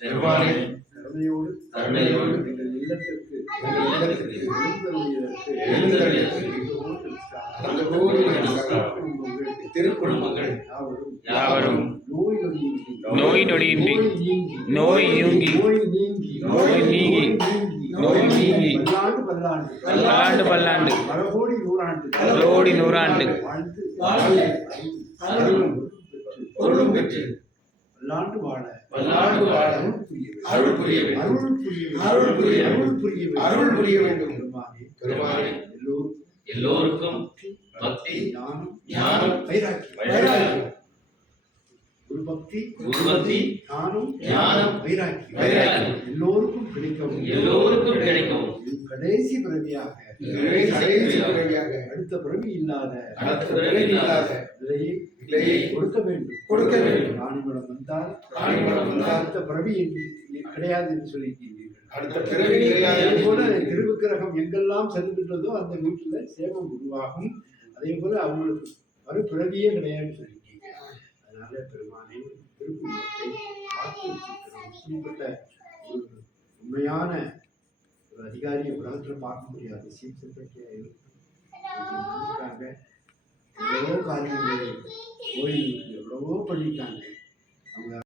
பெருமானே கருணையோடு எங்கள் இல்லத்திற்கு திருக்குடும்பங்கள் யாவரும் நோய் நொடியின்றி நோய் நீங்கி பல்லாண்டு பல்லாண்டு நூறாண்டு பொருளும் பெற்று பல்லாண்டு வாழ அருள் புரிய வேண்டும். பெருமானே எல்லோருக்கும் பக்தி ஞானம் வைராக்கியம் குரு பக்தி ஞானம் வைராக்கியம் எல்லோருக்கும் கிடைக்கும். கடைசி பிறவியாக அடுத்த பிறவி இல்லாத நிலையை கொடுக்க வேண்டும். ராணிமடம் வந்தால் அடுத்த பிறவி கிடையாது என்று சொல்லியிருக்கிறீர்கள். போல திருவிக்கிரகம் எங்கெல்லாம் செல்கின்றதோ அந்த வீட்டில் சேமம் உருவாகும். அதே போல அவங்களுக்கு மறுபிறவியே கிடையாதுன்னு சொல்லியிருக்கீங்க. அதனால பெருமானே திருக்குடும்பத்தை பார்த்து வச்சிருக்கிறோம். இப்படிப்பட்ட ஒரு உண்மையான ஒரு அதிகாரியை உலகத்தில் பார்க்க முடியாது. சீப் செக்ரட்டரியா இருக்காங்க. எவ்வளவோ காரியங்களை கோயில் எவ்வளவோ பண்ணிட்டாங்க. அவங்க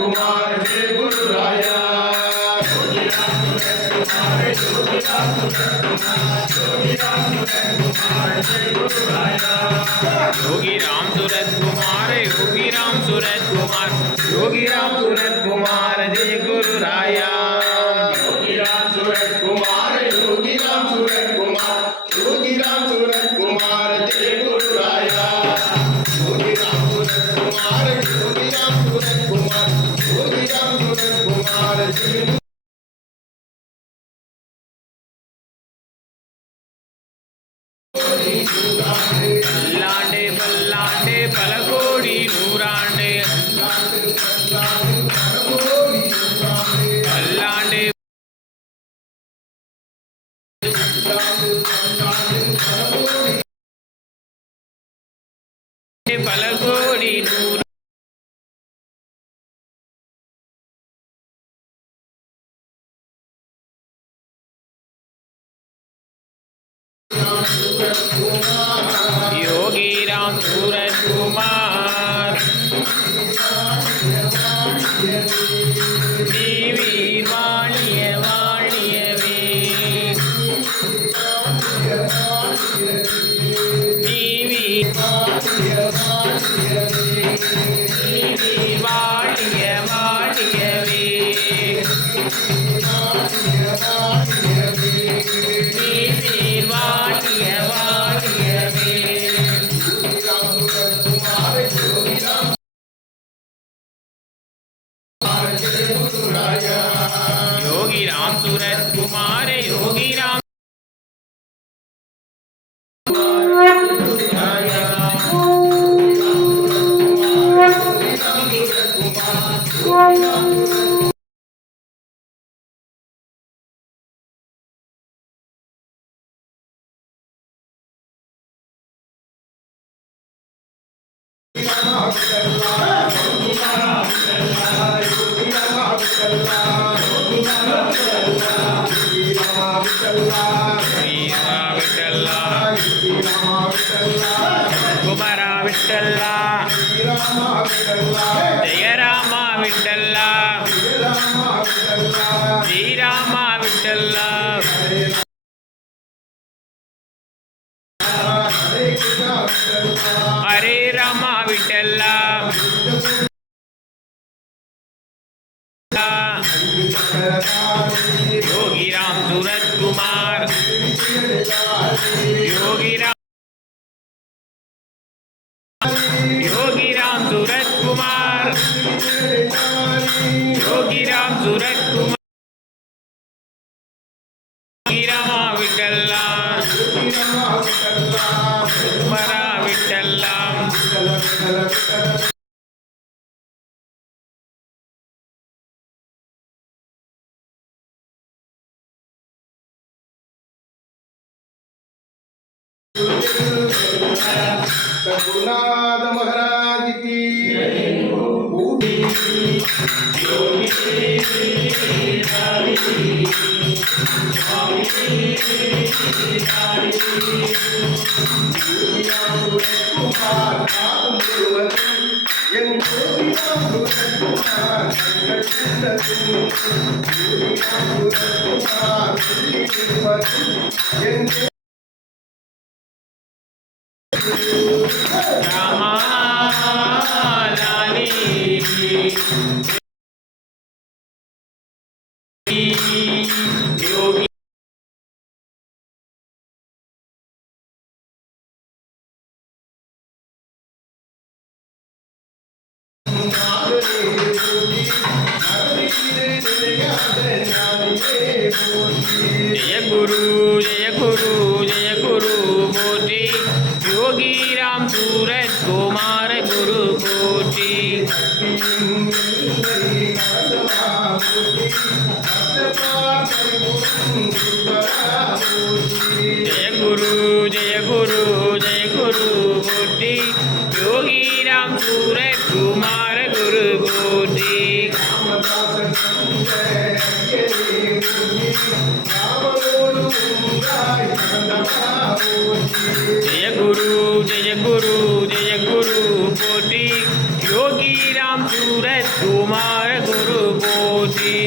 कुमार जय गुरु राया योगी राम सूरत कुमार, योगी राम सूरत कुमार, योगी राम सूरत कुमार जय गुरु राया। योगी राम सूरत कुमार, योगी राम सूरत कुमार, योगी राम सूरत कुमार जय गुरु राया। योगी राम सूरत कुमार, योगी राम सूरत कुमार, योगी राम सूरत कुमार जय பல்லாண்டே பல்லாண்டே பல கோடி நூறாண்டே, பல்லாண்டே பல கோடி நூறு योगी राम सूरत कुमार देवी वालिय वालियवे, देवी वालिय वालियवे, देवी वालिय वालियवे। योगी राम सूरत कुमार, योगी राम कुमारा विठ्ठला, जय रामा विठ्ठला, श्री रामा विठ्ठला, हरे रामा विठ्ठला, योगी राम सूरत कुमार, योगी राम सूरत कुमार, योगी राम सूरत कुमार, योगी रामा विठ्ठला, कुमारा विठ्ठला। सद्गुरुनाथ महाराज की योगी जय गुरु जय गुरु जय गुरु कोटि, योगी राम सूरत कुमार गुरु कोटि। जय गुरु जय गुरु जय गुरु कोटि, योगी राम सूरत कुमार गुरु कोटि। जय गुरु जय गुरु जय गुरु कोटि, योगी राम सूरत कुमार गुरु कोटि।